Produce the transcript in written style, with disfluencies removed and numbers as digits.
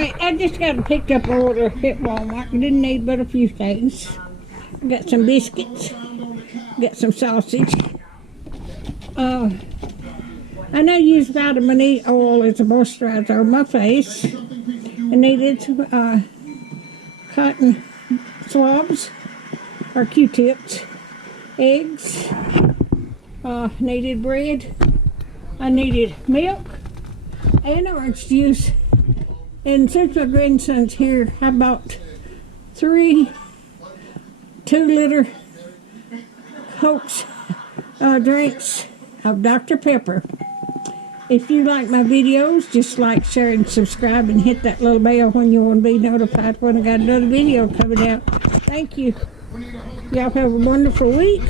Alright, I just got a picked up order at Walmart. Didn't need but a few things. Got some biscuits. Got some sausage. I know use vitamin E oil as a moisturizer on my face. I needed cotton swabs or Q-tips, eggs, needed bread. I needed milk and orange juice. And since my grandson's here, I bought 3 2-liter Cokes drinks of Dr. Pepper. If you like my videos, just like, share, and subscribe, and hit that little bell when you want to be notified when I got another video coming out. Thank you. Y'all have a wonderful week.